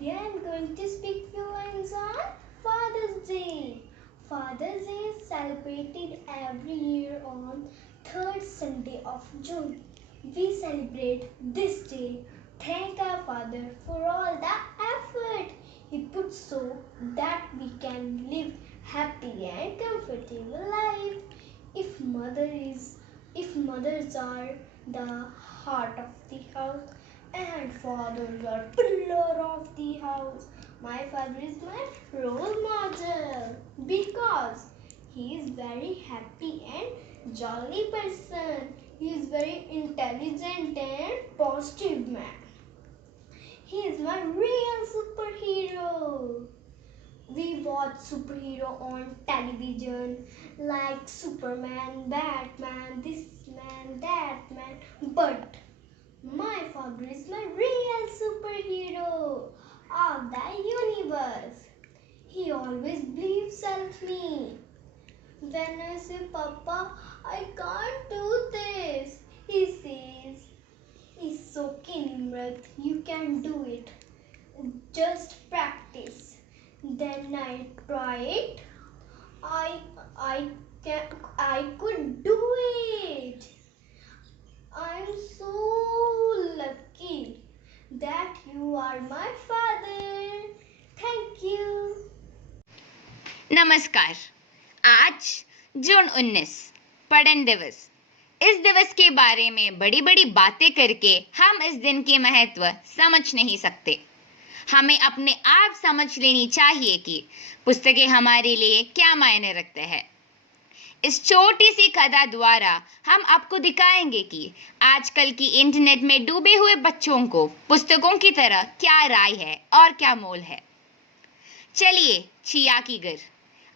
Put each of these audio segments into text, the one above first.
Today I am going to speak few lines on Father's Day. Father's Day is celebrated every year on third Sunday of June. We celebrate this day, thank our father for all the effort he puts so that we can live happy and comfortable life. If if mothers are the heart of the house and fathers are pillar of the house, my father is my role model because he is very happy and jolly person. He is very intelligent and positive man. He is my real superhero. We watch superhero on television like Superman, Batman, this man, that man. But my father is my real superhero of the universe. He always believes in me. When I say, Papa, I can't do this, he says, it's okay, Nimrat, you can do it. Just practice. Then I tried. I I can I could do it. I'm so lucky that you are my father. Thank you. नमस्कार। आज जून 19 पढ़न दिवस। इस दिवस के बारे में बड़ी बड़ी बातें करके हम इस दिन के महत्व समझ नहीं सकते। हमें अपने आप समझ लेनी चाहिए कि पुस्तकें हमारे लिए क्या मायने रखते हैं। इस छोटी सी कथा द्वारा हम आपको दिखाएंगे कि आजकल की इंटरनेट में डूबे हुए बच्चों को पुस्तकों की तरह क्या राय है और क्या मोल है। चलिए चिया की घर।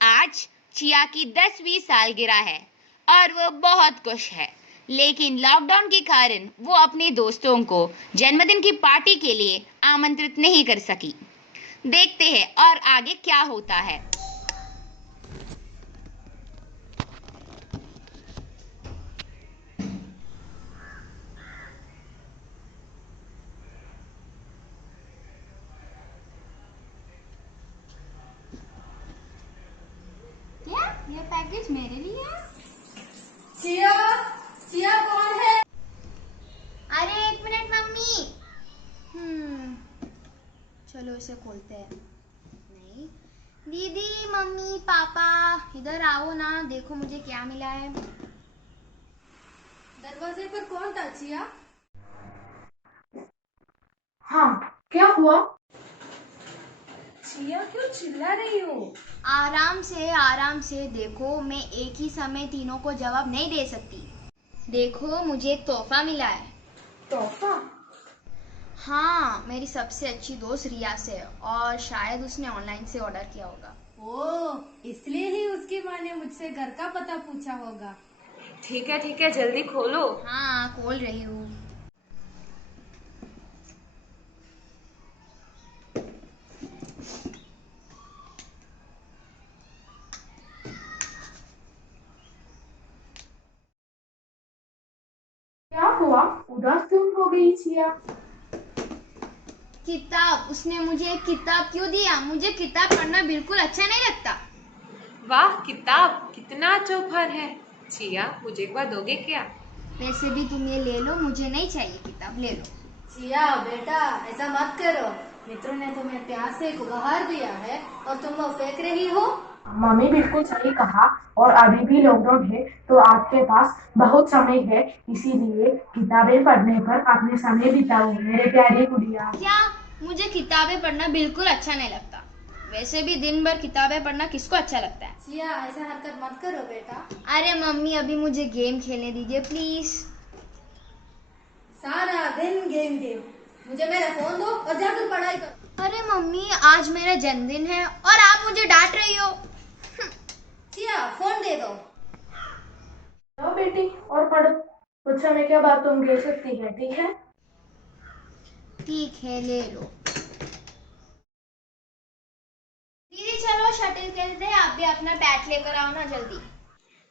आज चिया की 10वीं सालगिरह है और वह बहुत खुश है, लेकिन लॉकडाउन के कारण वो अपने दोस्तों को जन्मदिन की पार्टी के लिए आमंत्रित नहीं कर सकी। देखते हैं और आगे क्या होता है। क्या ये पैकेज मेरे लिए है? चिया, चिया कौन है? अरे एक मिनट मम्मी। चलो इसे खोलते हैं। नहीं दीदी, मम्मी, पापा, इधर आओ ना, देखो मुझे क्या मिला है। दरवाजे पर कौन था चिया? हाँ, क्या हुआ? चिया क्यों चिल्ला रही हो? आराम से देखो, मैं एक ही समय तीनों को जवाब नहीं दे सकती। देखो मुझे एक तोहफा मिला है। तोहफा? हाँ, मेरी सबसे अच्छी दोस्त रिया से, और शायद उसने ऑनलाइन से ऑर्डर किया होगा। ओह, इसलिए ही उसकी माँ ने मुझसे घर का पता पूछा होगा। ठीक है, जल्दी खोलो। हाँ, खोल रही हूँ। क्या हुआ? उदास क्यों हो गई चिया? किताब, उसने मुझे एक किताब क्यों दिया? मुझे किताब पढ़ना बिल्कुल अच्छा नहीं लगता। वाह, किताब कितना अच्छा उपहार है। चिया, मुझे एक बार दोगे क्या? वैसे भी तुम ये ले लो, मुझे नहीं चाहिए किताब, ले लो। चिया बेटा, ऐसा मत करो। मित्रों ने तुम्हें प्यार से एक उपहार दिया है और तुम वो फेंक रही हो। मम्मी बिल्कुल सही कहा। और अभी भी लॉकडाउन है तो आपके पास बहुत समय है, इसीलिए किताबें पढ़ने पर अपने समय बिताओ मेरे प्यारे गुड़िया। क्या? मुझे किताबें पढ़ना बिल्कुल अच्छा नहीं लगता। वैसे भी दिन भर किताबें पढ़ना किसको अच्छा लगता है? चिया, ऐसा हरकत मत करो बेटा। अरे मम्मी, अभी मुझे गेम खेलने दीजिए प्लीज। सारा दिन गेम। मुझे मेरा फोन दो और जाकर पढ़ाई करो। अरे मम्मी, आज मेरा जन्मदिन है और आप मुझे डांट रही हो। चिया, फोन दे दो। जाओ बेटी और पढ़ो। कुछ समय के बाद तुम गिर सकती है, ठीक है? ठीक है, ले लो। दीदी चलो शटल खेलते हैं, आप भी अपना बैट लेकर आओ ना जल्दी।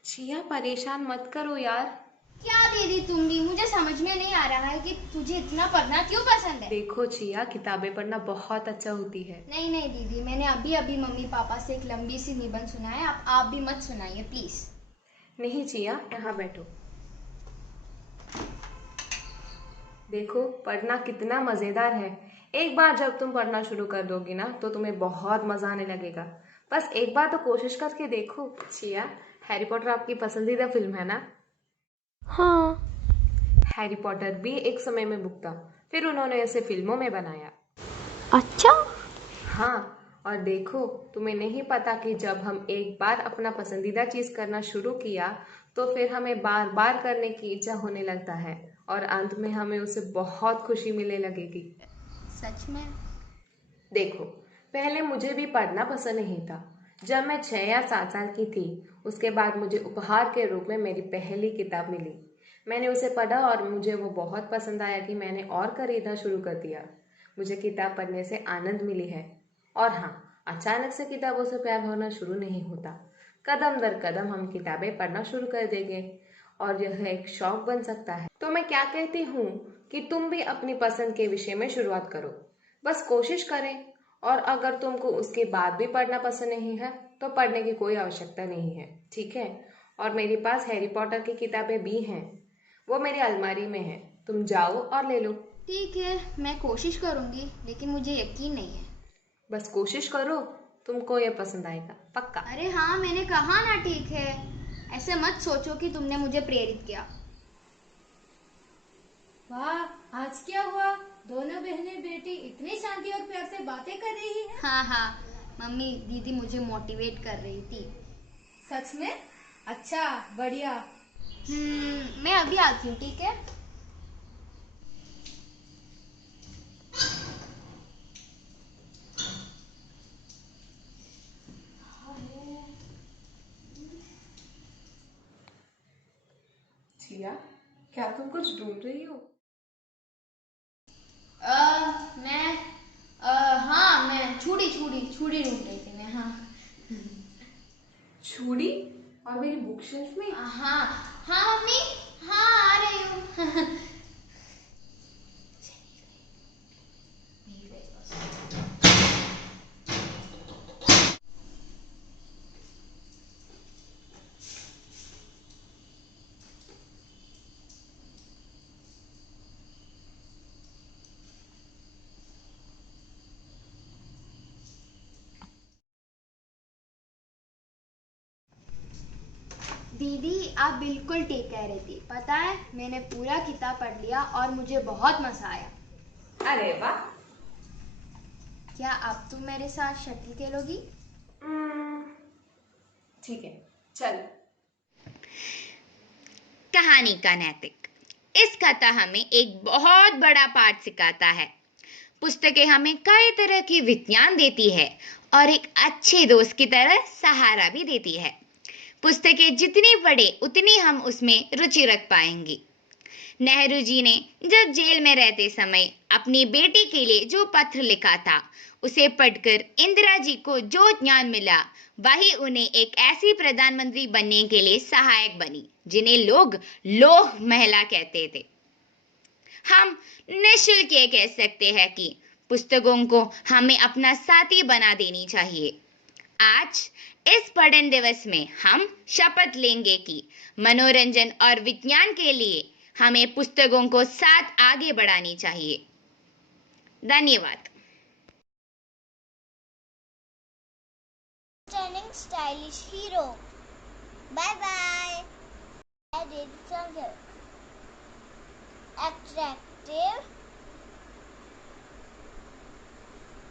चिया, परेशान मत करो यार। क्या दीदी तुम भी, मुझे समझ में नहीं आ रहा है कि तुझे इतना पढ़ना क्यों पसंद है। देखो चिया, किताबें पढ़ना बहुत अच्छा होती है। नहीं नहीं दीदी, मैंने अभी अभी मम्मी पापा से एक लंबी सी निबंध सुना है, आप भी मत सुनाइए प्लीज। नहीं चिया, यहाँ बैठो। देखो, पढ़ना कितना मजेदार है। एक बार जब तुम पढ़ना शुरू कर दोगी ना तो तुम्हें बहुत मजा आने लगेगा। बस एक बार तो कोशिश करके देखो। चिया, हैरी पॉटर आपकी पसंदीदा फिल्म है ना? हाँ। हैरी पॉटर भी एक समय में बुक था, फिर उन्होंने इसे फिल्मों में बनाया। अच्छा। हाँ, और देखो, तुम्हें नहीं पता कि जब हम एक बार अपना पसंदीदा चीज करना शुरू किया तो फिर हमें बार बार करने की इच्छा होने लगता है और अंत में हमें उसे बहुत खुशी मिलने लगेगी। सच में? देखो, पहले मुझे भी पढ़ना पसंद नहीं था। जब मैं 6 या 7 साल की थी, उसके बाद मुझे उपहार के रूप में मेरी पहली किताब मिली। मैंने उसे पढ़ा और मुझे वो बहुत पसंद आया कि मैंने और खरीदना शुरू कर दिया। मुझे किताब पढ़ने से आनंद मिली है। और हाँ, अचानक से किताबों से प्यार होना शुरू नहीं होता। कदम दर कदम हम किताबें पढ़ना शुरू कर देंगे और यह एक शौक बन सकता है। तो मैं क्या कहती हूँ कि तुम भी अपनी पसंद के विषय में शुरुआत करो। बस कोशिश करें, और अगर तुमको उसके बाद भी पढ़ना पसंद नहीं है तो पढ़ने की कोई आवश्यकता नहीं है, ठीक है? और मेरे पास हैरी पॉटर की किताबें भी हैं, वो मेरी अलमारी में है। तुम जाओ और ले लो। ठीक है, मैं कोशिश करूंगी, लेकिन मुझे यकीन नहीं है। बस कोशिश करो, तुमको ये पसंद आएगा, पक्का। अरे हाँ, मैंने कहा ना, ठीक है। ऐसे मत सोचो कि तुमने मुझे प्रेरित किया। वाह, आज क्या हुआ? दोनों बहनें बेटी इतनी शांति और प्यार से बातें कर रही है। हाँ हाँ, मम्मी दीदी मुझे मोटिवेट कर रही थी। सच में? अच्छा, बढ़िया। मैं अभी आती हूँ, ठीक है? जिया, क्या तुम कुछ ढूंढ रही हो? मैं हाँ, मैं छुरी छुरी छुरी ढूंढ रही थी मैं। हाँ छुरी? और मेरी बुक शेल्फ में? हाँ हाँ मम्मी, हाँ आ रही हूँ। दीदी आप बिल्कुल ठीक कह रही थी। पता है, मैंने पूरा किताब पढ़ लिया और मुझे बहुत मजा आया। अरे वाह। क्या अब तुम मेरे साथ शटल खेलोगी? ठीक है, चल। कहानी का नैतिक। इस कथा हमें एक बहुत बड़ा पाठ सिखाता है। पुस्तकें हमें कई तरह की विज्ञान देती है और एक अच्छे दोस्त की तरह सहारा भी देती है। पुस्तकें जितनी पढ़े उतनी हम उसमें रुचि रख पाएंगे। नेहरू जी ने जब जेल में रहते समय अपनी बेटी के लिए जो पत्र लिखा था, उसे पढ़कर इंदिरा जी को जो ज्ञान मिला, वही उन्हें एक ऐसी प्रधानमंत्री बनने के लिए सहायक बनी जिन्हें लोग लोह महिला कहते थे। हम निःशुल्क ये कह सकते हैं कि पुस्तकों को हमें अपना साथी बना देनी चाहिए। आज इस पढ़न दिवस में हम शपथ लेंगे कि मनोरंजन और विज्ञान के लिए हमें पुस्तकों को साथ आगे बढ़ानी चाहिए। धन्यवाद। Stunning stylish hero. Bye bye. Added jungle. Attractive.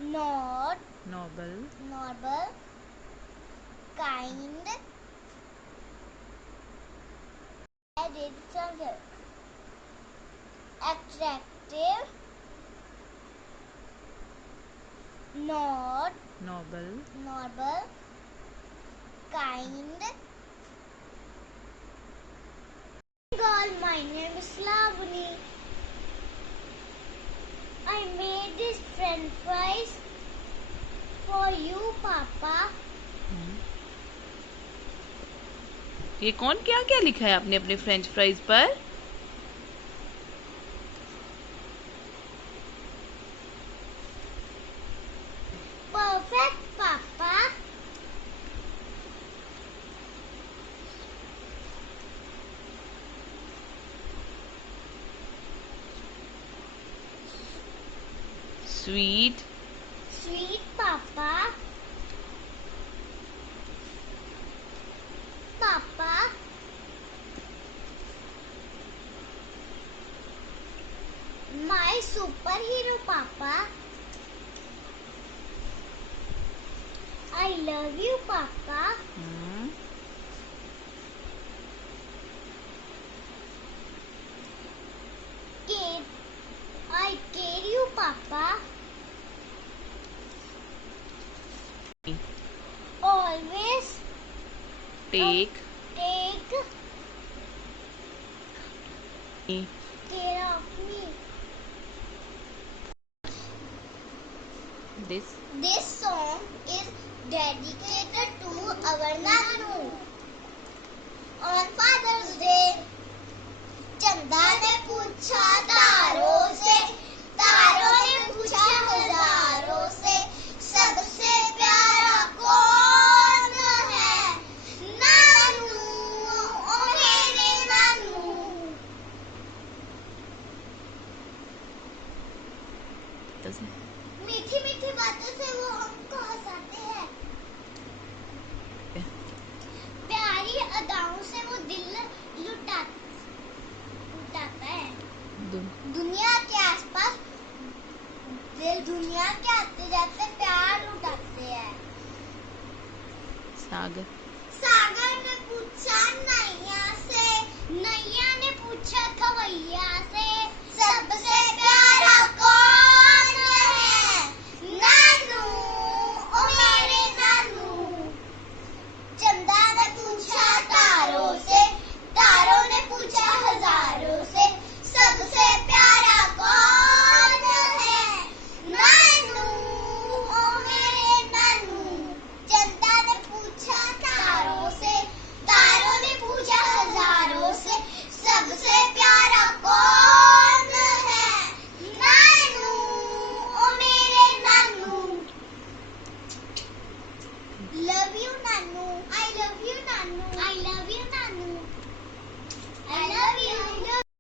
Not noble. Kind. Added jungle. Attractive. Not noble. Kind. Girl, my name is Lavani. I made this french fries for you, Papa. ये कौन क्या क्या लिखा है आपने अपने फ्रेंच फ्राइज पर? Perfect, Papa. Sweet, Sweet, Papa. Papa. My superhero, Papa. I love you, Papa. Care. I care you, Papa. Always take, take care of me. This This song is dedicated to our Nanu.